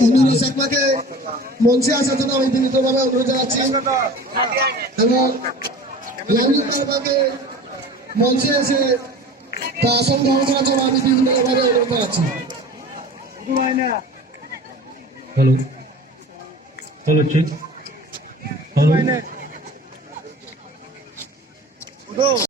ইমরান সাকমাকে মঞ্চে আসার জন্য আমি বিনীতভাবে অনুরোধ জানাচ্ছি এবং মঞ্চে এসে তা আসন গ্রহণ করার জন্য আমি বিভিন্নভাবে অনুরোধ জানাচ্ছি হ্যালো। হ্যালো ঠিক। হ্যালো।